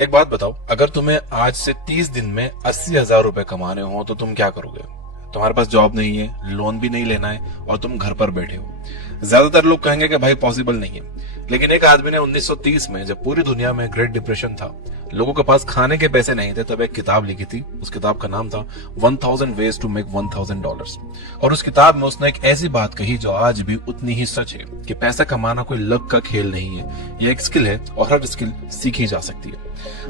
एक बात बताओ, अगर तुम्हें आज से 30 दिन में 80,000 रुपए कमाने हो तो तुम क्या करोगे? तुम्हारे पास जॉब नहीं है, लोन भी नहीं लेना है और तुम घर पर बैठे हो। ज्यादातर लोग कहेंगे कि भाई पॉसिबल नहीं है, लेकिन एक आदमी ने 1930 में, जब पूरी दुनिया में ग्रेट डिप्रेशन था, लोगों के पास खाने के पैसे नहीं थे, तब एक किताब लिखी थी। उस किताब का नाम था 1000 वेज टू मेक $1000। और उस किताब में उसने एक ऐसी बात कही जो आज भी उतनी ही सच है कि पैसा कमाना कोई लक का खेल नहीं है, ये एक स्किल है और हर स्किल सीखी जा सकती है।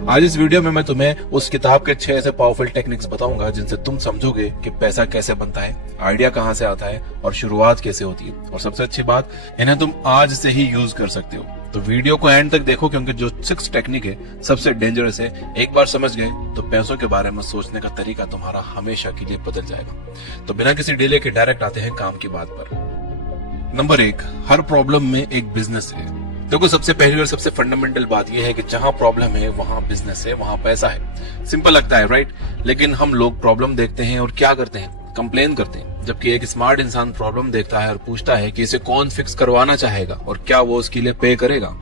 आज इस वीडियो में मैं तुम्हें उस किताब के 6 ऐसे पावरफुल टेक्निक्स बताऊंगा जिनसे तुम समझोगे कि पैसा कैसे बनता है, आइडिया कहां से आता है और शुरुआत कैसे होती है। और सबसे अच्छी बात, इन्हें तुम आज से ही यूज कर सकते हो। तो वीडियो को एंड तक देखो, क्योंकि जो 6 टेक्निक है सबसे डेंजरस है। एक बार समझ गए तो पैसों के बारे में सोचने का तरीका तुम्हारा हमेशा के लिए बदल जाएगा। तो बिना किसी डिले के डायरेक्ट आते हैं काम की बात पर। नंबर 1, हर प्रॉब्लम में एक बिजनेस है। देखो, सबसे पहली और सबसे फंडामेंटल बात यह है कि जहां प्रॉब्लम है वहां बिजनेस है, वहां पैसा है। सिंपल लगता है, राइट? लेकिन हम लोग प्रॉब्लम देखते हैं और क्या करते हैं? कंप्लेन करते हैं। जबकि एक स्मार्ट इंसान प्रॉब्लम देखता है और पूछता है कि इसे कौन फिक्स करवाना चाहेगा और क्या वो उसके लिए पे करेगा।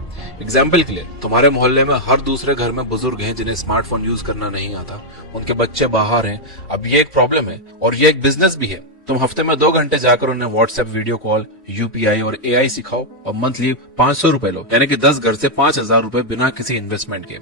एग्जाम्पल के लिए, तुम्हारे मोहल्ले में हर दूसरे घर में बुजुर्ग हैं जिन्हें स्मार्टफोन यूज करना नहीं आता, उनके बच्चे बाहर हैं। अब ये एक प्रॉब्लम है और ये एक बिजनेस भी है। तुम हफ्ते में 2 घंटे जाकर उन्हें व्हाट्सएप वीडियो कॉल, यूपीआई और एआई सिखाओ और मंथली 500 रुपए लो, यानी कि 10 घर से 5,000 रुपए बिना किसी इन्वेस्टमेंट के।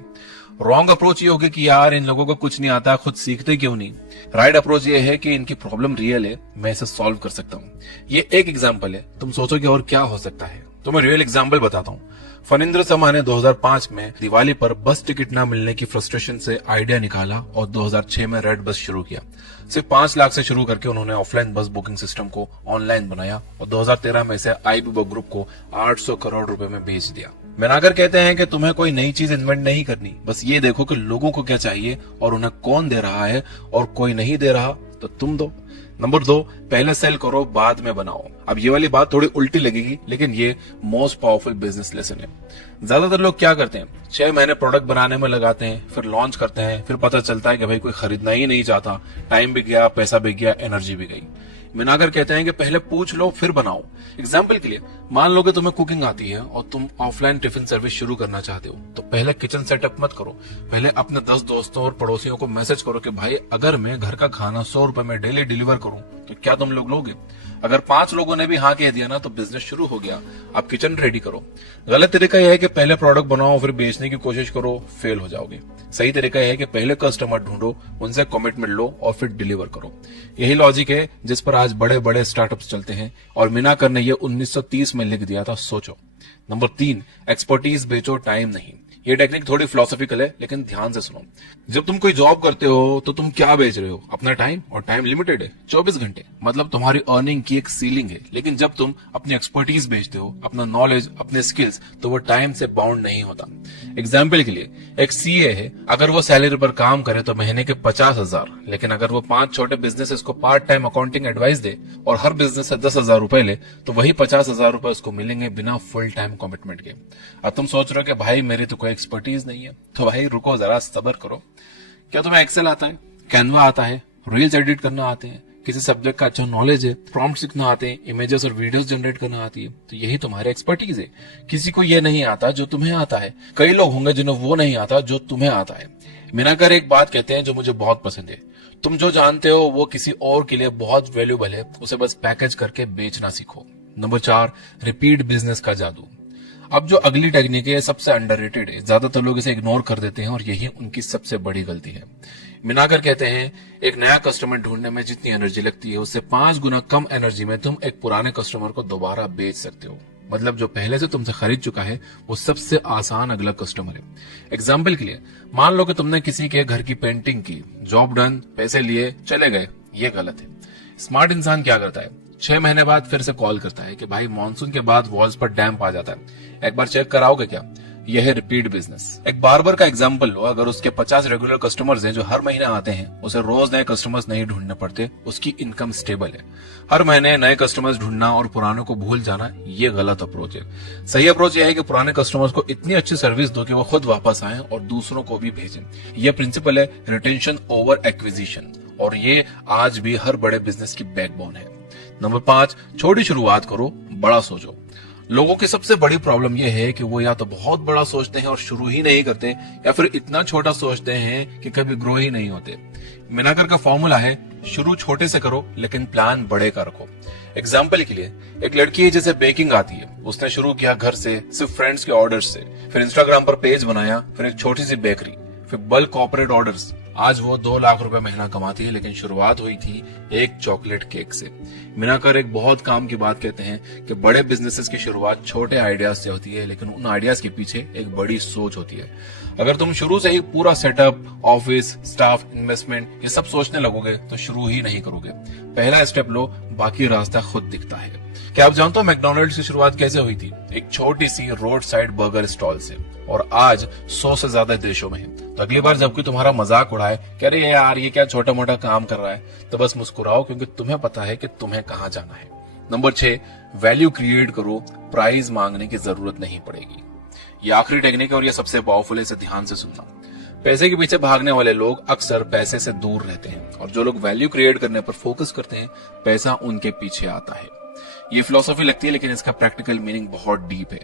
रॉन्ग अप्रोच ये होगी कि यार इन लोगों को कुछ नहीं आता, खुद सीखते क्यों नहीं। राइट अप्रोच ये है कि इनकी प्रॉब्लम रियल है, मैं इसे सॉल्व कर सकता हूँ। ये एक एग्जाम्पल है, तुम सोचोगे और क्या हो सकता है। तो मैं रियल एग्जाम्पल बताता हूँ। फनिंद्र समा ने 2005 में दिवाली पर बस टिकट ना मिलने की फ्रस्ट्रेशन से आइडिया निकाला और 2006 में रेड बस शुरू किया। सिर्फ 5 लाख से शुरू करके उन्होंने ऑफलाइन बस बुकिंग सिस्टम को ऑनलाइन बनाया और 2013 में इसे आईबीबो ग्रुप को 800 करोड़ रुपए में बेच दिया। मैनागर कहते हैं कि तुम्हें कोई नई चीज इन्वेंट नहीं करनी, बस ये देखो कि लोगों को क्या चाहिए और उन्हें कौन दे रहा है, और कोई नहीं दे रहा तो तुम दो। नंबर 2, पहले सेल करो बाद में बनाओ। अब ये वाली बात थोड़ी उल्टी लगेगी, लेकिन ये मोस्ट पावरफुल बिजनेस लेसन है। ज्यादातर लोग क्या करते हैं, 6 महीने प्रोडक्ट बनाने में लगाते हैं, फिर लॉन्च करते हैं, फिर पता चलता है कि भाई कोई खरीदना ही नहीं चाहता। टाइम भी गया, पैसा भी गया, एनर्जी भी गई। मिनागर कहते हैं कि पहले पूछ लो फिर बनाओ। एग्जाम्पल के लिए, मान लो कि तुम्हें कुकिंग आती है और तुम ऑफलाइन टिफिन सर्विस शुरू करना चाहते हो, तो पहले किचन सेटअप मत करो। पहले अपने 10 दोस्तों और पड़ोसियों को मैसेज करो कि भाई अगर मैं घर का खाना 100 रुपए में डेली डिलीवर करूं तो क्या तुम लोग लोगे? अगर 5 लोगों ने भी हाँ कह दिया ना, तो बिजनेस शुरू हो गया। अब किचन रेडी करो। गलत तरीका यह है कि पहले प्रोडक्ट बनाओ फिर बेचने की कोशिश करो, फेल हो जाओगे। सही तरीका यह है कि पहले कस्टमर ढूंढो, उनसे कमिटमेंट लो और फिर डिलीवर करो। यही लॉजिक है जिस पर आज बड़े बड़े स्टार्टअप्स चलते हैं, और मिनाकर ने यह 1930 में लिख दिया था, सोचो। नंबर 3, एक्सपर्टीज बेचो, टाइम नहीं। ये टेक्निक थोड़ी फिलोसॉफिकल है, लेकिन ध्यान से सुनो। जब तुम कोई जॉब करते हो तो तुम क्या बेच रहे हो? अपना टाइम, और टाइम लिमिटेड है, 24 घंटे। मतलब तुम्हारी अर्निंग की एक सीलिंग है। लेकिन जब तुम अपनी एक्सपर्टीज बेचते हो, अपना नॉलेज, अपने स्किल्स, तो वो टाइम से बाउंड नहीं होता। एग्जाम्पल के लिए, एक सीए है, अगर वो सैलरी पर काम करे तो महीने के 50,000, लेकिन अगर वो 5 छोटे बिजनेसेस को पार्ट टाइम अकाउंटिंग एडवाइस दे और हर बिजनेस से 10,000 रुपए ले, तो वही 50,000 रुपए उसको मिलेंगे बिना फुल टाइम कमिटमेंट के। अब तुम सोच रहे हो कि भाई मेरी तो कोई एक्सपर्टीज नहीं है, तो भाई रुको जरा, सब्र करो। क्या तुम्हें एक्सेल आता है, कैनवा आता है, रील्स एडिट करना आते हैं, किसी सब्जेक्ट का अच्छा नॉलेज है, प्रॉम्प्ट सीखना आते हैं, इमेजेस और वीडियोस जनरेट करना आती है, तो यही तुम्हारी एक्सपर्टीज है। किसी को ये नहीं आता जो तुम्हें आता है। कई लोग होंगे जिन्हें वो नहीं आता जो तुम्हें आता है। मिनाकर एक बात कहते हैं जो मुझे बहुत पसंद है, तुम जो जानते हो वो किसी और के लिए बहुत वैल्यूबल है, उसे बस पैकेज करके बेचना सीखो। नंबर 4, रिपीट बिजनेस का जादू। अब जो अगली टेक्निक है सबसे अंडररेटेड है, ज्यादातर लोग इसे इग्नोर कर देते हैं और यही उनकी सबसे बड़ी गलती है। मिनाकर कहते हैं, एक नया कस्टमर ढूंढने में जितनी एनर्जी लगती है उससे 5 गुना कम एनर्जी में तुम एक पुराने कस्टमर को दोबारा बेच सकते हो। मतलब जो पहले से तुमसे खरीद चुका है वो सबसे आसान अगला कस्टमर है। एग्जाम्पल के लिए, मान लो कि तुमने किसी के घर की पेंटिंग की, जॉब डन, पैसे लिए, चले गए। ये गलत है। स्मार्ट इंसान क्या करता है, 6 महीने बाद फिर से कॉल करता है कि भाई मॉनसून के बाद वॉल्स पर डैम्प आ जाता है, एक बार चेक कराओगे क्या? यह है रिपीट बिजनेस। एक बार्बर का एग्जांपल लो, अगर उसके 50 रेगुलर कस्टमर्स हैं जो हर महीने आते हैं, उसे रोज नए कस्टमर्स नहीं ढूंढने पड़ते, उसकी इनकम स्टेबल है। हर महीने नए कस्टमर्स ढूंढना और पुरानों को भूल जाना, ये गलत अप्रोच है। सही अप्रोच यह है कि पुराने कस्टमर्स को इतनी अच्छी सर्विस दो कि वो खुद वापस आए और दूसरों को भी भेजें। यह प्रिंसिपल है रिटेंशन ओवर एक्विजिशन, और ये आज भी हर बड़े बिजनेस की बैकबोन है। नंबर 5, छोटी शुरुआत करो, बड़ा सोचो। लोगों की सबसे बड़ी प्रॉब्लम यह है कि वो या तो बहुत बड़ा सोचते हैं और शुरू ही नहीं करते, या फिर इतना छोटा सोचते हैं कि कभी ग्रो ही नहीं होते। मिनाकर का फॉर्मूला है, शुरू छोटे से करो लेकिन प्लान बड़े का रखो। एग्जाम्पल के लिए, एक लड़की है जिसे बेकिंग आती है, उसने शुरू किया घर से, सिर्फ फ्रेंड्स के ऑर्डर्स से, फिर इंस्टाग्राम पर पेज बनाया, फिर एक छोटी सी बेकरी, फिर बल्क कॉर्पोरेट ऑर्डर्स। आज वो 2 लाख रुपए महीना कमाती है, लेकिन शुरुआत हुई थी एक चॉकलेट केक से। मिनाकर एक बहुत काम की बात कहते हैं कि बड़े बिजनेसेस की शुरुआत छोटे आइडियाज से होती है, लेकिन उन आइडियाज के पीछे एक बड़ी सोच होती है। अगर तुम शुरू से ही पूरा सेटअप, ऑफिस, स्टाफ, इन्वेस्टमेंट ये सब सोचने लगोगे तो शुरू ही नहीं करोगे। पहला स्टेप लो, बाकी रास्ता खुद दिखता है। क्या आप जानते हो मैकडॉनल्ड्स की शुरुआत कैसे हुई थी? एक छोटी सी रोड साइड बर्गर स्टॉल से, और आज 100 से ज्यादा देशों में है। तो अगली बार जब कोई तुम्हारा मजाक उड़ाए, कह रहे यार ये क्या छोटा मोटा काम कर रहा है, तो बस मुस्कुराओ, क्योंकि तुम्हें पता है कि तुम्हें कहां जाना है। नंबर 6, वैल्यू क्रिएट करो, प्राइस मांगने की जरूरत नहीं पड़ेगी। ये आखिरी टेक्निक है और ये सबसे पावरफुल है, इसे ध्यान से सुनना। पैसे के पीछे भागने वाले लोग अक्सर पैसे से दूर रहते हैं, और जो लोग वैल्यू क्रिएट करने पर फोकस करते हैं, पैसा उनके पीछे आता है। ये फिलॉसफी लगती है, लेकिन इसका प्रैक्टिकल मीनिंग बहुत डीप है।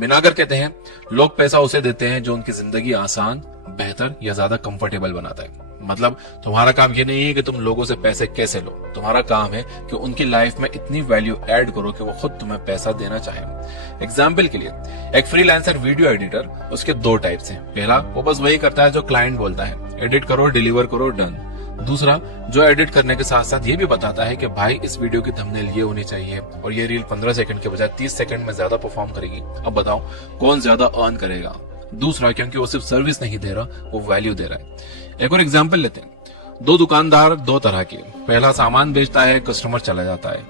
मिनाकर कहते हैं, लोग पैसा उसे देते हैं जो उनकी जिंदगी आसान, बेहतर या ज्यादा कंफर्टेबल बनाता है। मतलब तुम्हारा काम ये नहीं है कि तुम लोगों से पैसे कैसे लो, तुम्हारा काम है कि उनकी लाइफ में इतनी वैल्यू ऐड करो कि वो खुद तुम्हें पैसा देना चाहे। एग्जाम्पल के लिए, एक फ्रीलांसर वीडियो एडिटर, उसके 2 टाइप्स हैं। पहला, वो बस वही करता है जो क्लाइंट बोलता है, एडिट करो, डिलीवर करो, डन। दूसरा, जो एडिट करने के साथ साथ ये भी बताता है कि भाई इस वीडियो की थंबनेल ये होनी चाहिए, और ये रील 15 सेकंड के बजाय 30 सेकंड में ज्यादा परफॉर्म करेगी। अब बताओ कौन ज्यादा अर्न करेगा? दूसरा, क्योंकि वो सिर्फ सर्विस नहीं दे रहा, वो वैल्यू दे रहा है। एक और एग्जाम्पल लेते हैं। 2 दुकानदार 2 तरह के। पहला सामान बेचता है, कस्टमर चला जाता है।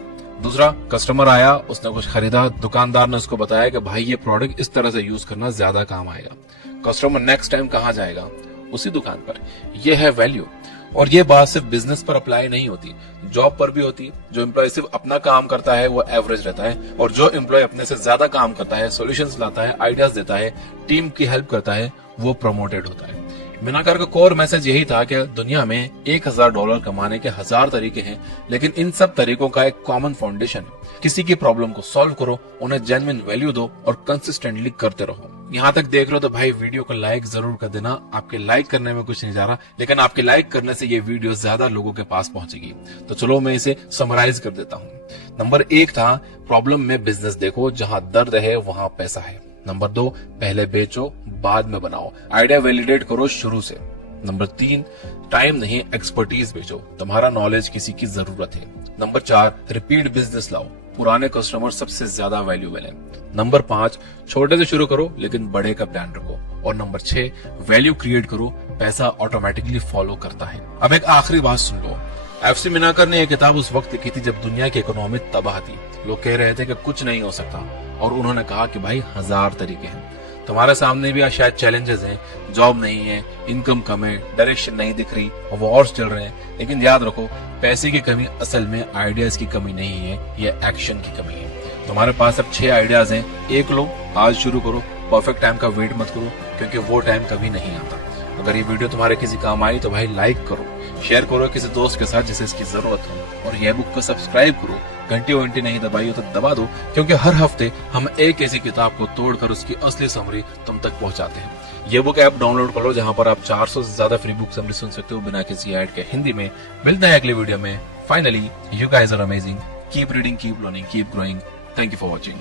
दूसरा, कस्टमर आया, उसने कुछ खरीदा, दुकानदार ने उसको बताया कि भाई ये प्रोडक्ट इस तरह से यूज करना ज्यादा काम आएगा। कस्टमर नेक्स्ट टाइम कहाँ जाएगा? उसी दुकान पर। यह है वैल्यू। और ये बात सिर्फ बिजनेस पर अप्लाई नहीं होती, जॉब पर भी होती है। जो एम्प्लॉय सिर्फ अपना काम करता है वो एवरेज रहता है, और जो एम्प्लॉय अपने से ज्यादा काम करता है, सॉल्यूशंस लाता है, आइडियाज देता है, टीम की हेल्प करता है, वो प्रमोटेड होता है। मिनाकर का कोर मैसेज यही था कि दुनिया में $1000 कमाने के 1000 तरीके हैं, लेकिन इन सब तरीकों का एक कॉमन फाउंडेशन है। किसी की प्रॉब्लम को सॉल्व करो, उन्हें जेन्युइन वैल्यू दो और कंसिस्टेंटली करते रहो। यहाँ तक देख लो तो भाई वीडियो को लाइक जरूर कर देना। आपके लाइक करने में कुछ नहीं जा रहा, लेकिन आपके लाइक करने से ये वीडियो ज्यादा लोगों के पास पहुंचेगी। तो चलो मैं इसे समराइज कर देता हूँ। नंबर 1 था, प्रॉब्लम में बिजनेस देखो, जहाँ दर्द है वहाँ पैसा है। नंबर 2, पहले बेचो बाद में बनाओ, आइडिया वैलिडेट करो शुरू से। नंबर 3, टाइम नहीं एक्सपर्टीज बेचो, तुम्हारा नॉलेज किसी की जरूरत है। नंबर 4, रिपीट बिजनेस लाओ, पुराने कस्टमर सबसे ज्यादा वैल्यूएबल है। नंबर 5, छोटे से शुरू करो लेकिन बड़े का प्लान रखो। और नंबर 6, वैल्यू क्रिएट करो, पैसा ऑटोमेटिकली फॉलो करता है। अब एक आखिरी बात सुन लो। FC मिनाकर ने यह किताब उस वक्त लिखी थी जब दुनिया की इकोनॉमी तबाह थी। लोग कह रहे थे कि कुछ नहीं हो सकता, और उन्होंने कहा कि भाई 1000 तरीके हैं। तुम्हारे सामने भी शायद चैलेंजेस हैं, जॉब नहीं है, इनकम कम है, डायरेक्शन नहीं दिख रही, वॉर्स चल रहे हैं, लेकिन याद रखो पैसे की कमी असल में आइडियाज की कमी नहीं है, ये एक्शन की कमी है। तुम्हारे पास अब 6 आइडियाज हैं, एक लो, आज शुरू करो। परफेक्ट टाइम का वेट मत करो, क्योंकि वो टाइम कभी नहीं आता। अगर ये वीडियो तुम्हारे किसी काम आई तो भाई लाइक करो, शेयर करो किसी दोस्त के साथ जिसे इसकी जरूरत हो, और ये बुक को सब्सक्राइब करो। घंटी नहीं दबाई हो तो दबा दो, क्योंकि हर हफ्ते हम एक ऐसी किताब को तोड़कर उसकी असली समरी तुम तक पहुंचाते हैं। ये बुक ऐप डाउनलोड कर लो, जहां पर आप 400 से ज्यादा फ्री बुक समरी सुन सकते हो बिना किसी ऐड के, हिंदी में। मिलते हैं अगले वीडियो में। Finally, you guys are amazing. Keep reading, keep learning, keep growing. Thank you for watching.